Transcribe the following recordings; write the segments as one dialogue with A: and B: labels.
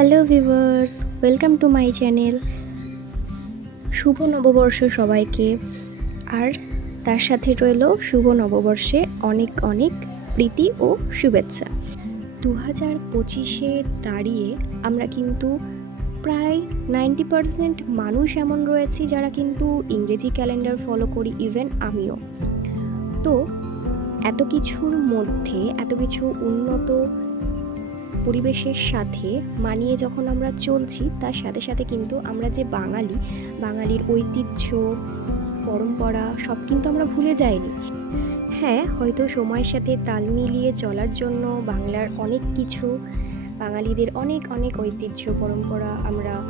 A: Hello viewers welcome to my channel শুভ নববর্ষ সবাইকে। আর তার সাথে রইল শুভ নববর্ষে অনেক অনেক প্রীতি ও শুভেচ্ছা। দু হাজার পঁচিশে দাঁড়িয়ে আমরা কিন্তু প্রায় নাইনটি পারসেন্ট মানুষ এমন রয়েছি যারা কিন্তু ইংরেজি ক্যালেন্ডার ফলো করি, ইভেন আমিও। তো এত কিছুর মধ্যে, এত কিছু উন্নত পরিবেশের সাথে মানিয়ে যখন আমরা চলছি, তার সাথে সাথে কিন্তু আমরা যে বাঙালি, বাঙালির ঐতিহ্য, পরম্পরা, সব কিন্তু আমরা ভুলে যাইনি। হ্যাঁ হয়তো সময়ের সাথে তাল মিলিয়ে চলার জন্য বাংলার অনেক কিছু, বাঙালিদের অনেক অনেক ঐতিহ্য, পরম্পরা আমরা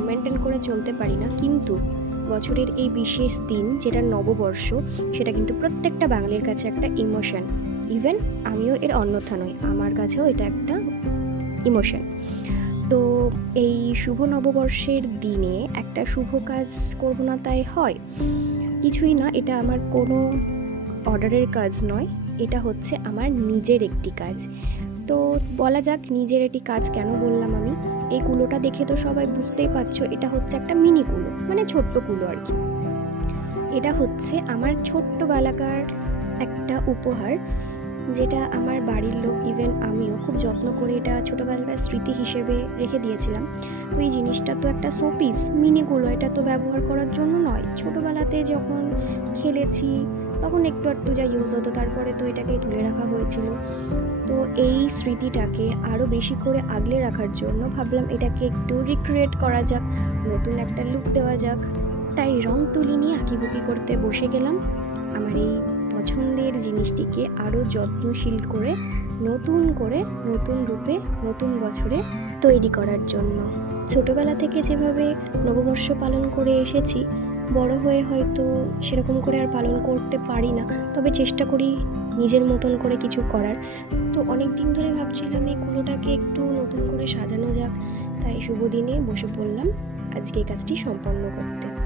A: মেনটেন করে চলতে পারি না। কিন্তু বছরের এই বিশেষ দিন, যেটা নববর্ষ, সেটা কিন্তু প্রত্যেকটা বাঙালির কাছে একটা ইমোশন ইভেন আমিও এর অন্যথা নই। আমার কাছেও এটা একটা ইমোশন। তো এই শুভ নববর্ষের দিনে একটা শুভ কাজ করব না তাই হয়? কিছুই না, এটা আমার কোনো অর্ডারের কাজ নয়, এটা হচ্ছে আমার নিজের একটি কাজ। তো বলা যাক নিজের একটি কাজ কেন বললাম আমি? এই কুলোটা দেখে তো সবাই বুঝতেই পারছ, এটা হচ্ছে একটা মিনি কুলো মানে ছোট্ট কুলো আর কি। এটা হচ্ছে আমার ছোট্টবেলাকার একটা উপহার। যেটা আমার বাড়ির লোক ইভেন আমিও খুব যত্ন করে এটা ছোটোবেলাকার স্মৃতি হিসেবে রেখে দিয়েছিলাম। তো এই জিনিসটা তো একটা শোপিস মিনিগুলো এটা তো ব্যবহার করার জন্য নয়। ছোটোবেলাতে যখন খেলেছি, তখন একটু একটু যা ইউজ হতো, তারপরে তো এটাকে তুলে রাখা হয়েছিল। তো এই স্মৃতিটাকে আরও বেশি করে আগলে রাখার জন্য ভাবলাম এটাকে একটু রিক্রিয়েট করা যাক, নতুন একটা লুক দেওয়া যাক। তাই রং তুলি নিয়ে আঁকিবুকি করতে বসে গেলাম। আমার এই পছন্দের জিনিসটিকে আরও যত্নশীল করে, নতুন করে, নতুন রূপে, নতুন বছরে তৈরি করার জন্য। ছোটবেলা থেকে যেভাবে নববর্ষ পালন করে এসেছি, বড় হয়ে হয়তো সেরকম করে আর পালন করতে পারি না, তবে চেষ্টা করি নিজের মতন করে কিছু করার। তো অনেক দিন ধরে ভাবছিলাম এই কুলোটাকে একটু নতুন করে সাজানো যাক, তাই শুভ দিনে বসে পড়লাম। আজকে এই কাজটি সম্পন্ন করতে।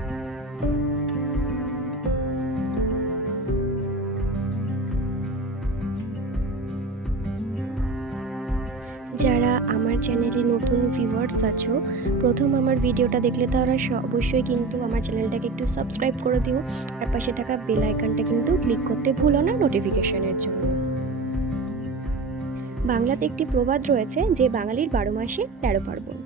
A: আমার চ্যানেলে নতুন ভিউয়ার্স আছো, প্রথম আমার ভিডিওটা দেখলে তারা অবশ্যই কিন্তু আমার চ্যানেলটাকে একটু সাবস্ক্রাইব করে দিও, আর পাশে থাকা বেল আইকনটা কিন্তু ক্লিক করতে ভুলো না নোটিফিকেশনের জন্য। বাংলাতে একটি প্রবাদ রয়েছে যে বাঙালির বারো মাসে তেরো পার্বণ।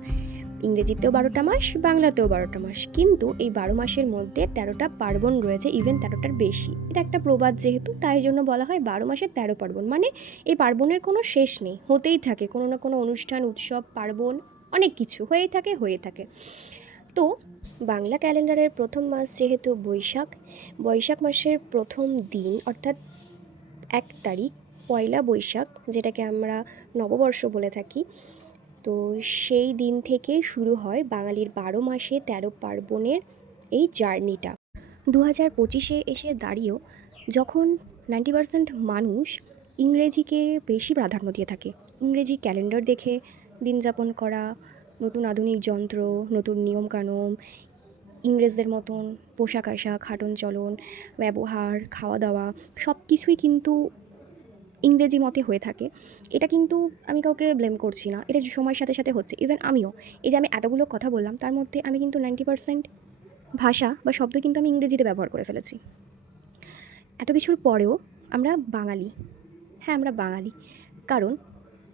A: ইংরেজিতেও বারোটা মাস, বাংলাতেও বারোটা মাস। কিন্তু এই বারো মাসের মধ্যে তেরোটা পার্বণ রয়েছে ইভেন তেরোটার বেশি। এটা একটা প্রবাদ যেহেতু, তাই জন্য বলা হয় বারো মাসে তেরো পার্বণ। মানে এই পার্বণের কোনো শেষ নেই, হতেই থাকে। কোনো না কোনো অনুষ্ঠান, উৎসব, পার্বণ, অনেক কিছু, হয়েই থাকে, হয়ে থাকে। তো বাংলা ক্যালেন্ডারের প্রথম মাস যেহেতু বৈশাখ বৈশাখ মাসের প্রথম দিন, অর্থাৎ এক তারিখ, পয়লা বৈশাখ, যেটাকে আমরা নববর্ষ বলে থাকি তো সেই দিন থেকে শুরু হয় বাঙালির বারো মাসে তেরো পার্বণের এই জার্নিটা। দু হাজার পঁচিশে এসে দাঁড়িয়েও যখন নাইনটি পার্সেন্ট মানুষ ইংরেজিকে বেশি প্রাধান্য দিয়ে থাকে, ইংরেজি ক্যালেন্ডার দেখে, দিন যাপন করা, নতুন আধুনিক যন্ত্র, নতুন নিয়মকানুন, ইংরেজদের মতন পোশাক আশাক, হাঁটন চলন, ব্যবহার, খাওয়া দাওয়া সব কিছুই কিন্তু ইংরেজি মতে হয়ে থাকে। এটা কিন্তু আমি কাউকে ব্লেম করছি না। এটা সময়ের সাথে সাথে হচ্ছে। ইভেন আমিও। এই যে আমি এতগুলো কথা বললাম, তার মধ্যে আমি কিন্তু নাইনটি পার্সেন্ট ভাষা বা শব্দ কিন্তু আমি ইংরেজিতে ব্যবহার করে ফেলেছি। এত কিছুর পরেও আমরা বাঙালি। হ্যাঁ আমরা বাঙালি। কারণ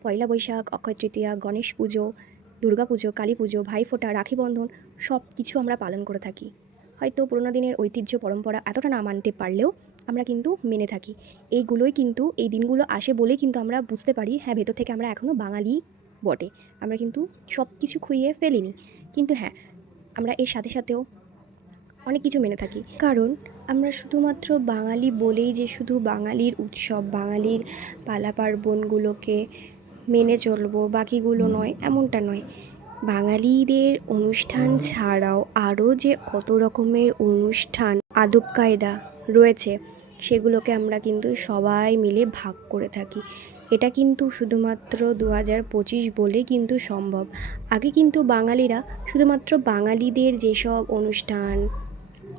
A: পয়লা বৈশাখ, অক্ষয় তৃতীয়া, গণেশ পুজো, দুর্গা পুজো, কালী পুজো ভাইফোঁটা রাখি বন্ধন সব কিছু আমরা পালন করে থাকি। হয়তো পুরোনো দিনের ঐতিহ্য, পরম্পরা এতটা না মানতে পারলেও আমরা কিন্তু মেনে থাকি। এইগুলোই কিন্তু, এই দিনগুলো আসে বলেই কিন্তু আমরা বুঝতে পারি হ্যাঁ ভেতর থেকে আমরা এখনও বাঙালি বটে। আমরা কিন্তু সব কিছু খুইয়ে ফেলিনি। কিন্তু হ্যাঁ আমরা এর সাথে সাথেও অনেক কিছু মেনে থাকি। কারণ আমরা শুধুমাত্র বাঙালি বলেই যে শুধু বাঙালির উৎসব, বাঙালির পালা পার্বণগুলোকে মেনে চলবো, বাকিগুলো নয়, এমনটা নয়। বাঙালিদের অনুষ্ঠান ছাড়াও আরও যে কত রকমের অনুষ্ঠান, আদব কায়দা রয়েছে, সেগুলোকে আমরা কিন্তু সবাই মিলে ভাগ করে থাকি। এটা কিন্তু শুধুমাত্র দু হাজার পঁচিশ বলে কিন্তু সম্ভব। আগে কিন্তু বাঙালিরা শুধুমাত্র বাঙালিদের যেসব অনুষ্ঠান,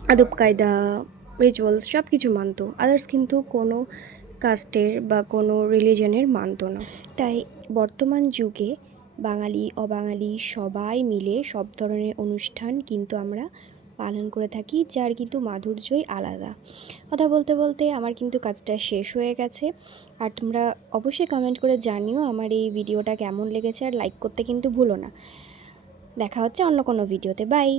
A: আদব কায়দা রিচুয়ালস সব কিছু মানতো আদার্স কিন্তু কোনো কাস্টের বা কোনো রিলিজনের মানতো না। তাই বর্তমান যুগে বাঙালি, অবাঙালি সবাই মিলে সব ধরনের অনুষ্ঠান কিন্তু আমরা পালন করে থাকি, যার কিন্তু মাধুর্যই আলাদা। কথা বলতে বলতে আমার কিন্তু কাজটা শেষ হয়ে গেছে। আর তোমরা অবশ্যই কমেন্ট করে জানিও আমার এই ভিডিওটা কেমন লেগেছে, আর লাইক করতে কিন্তু ভুলো না। দেখা হচ্ছে অন্য কোনো ভিডিওতে বাই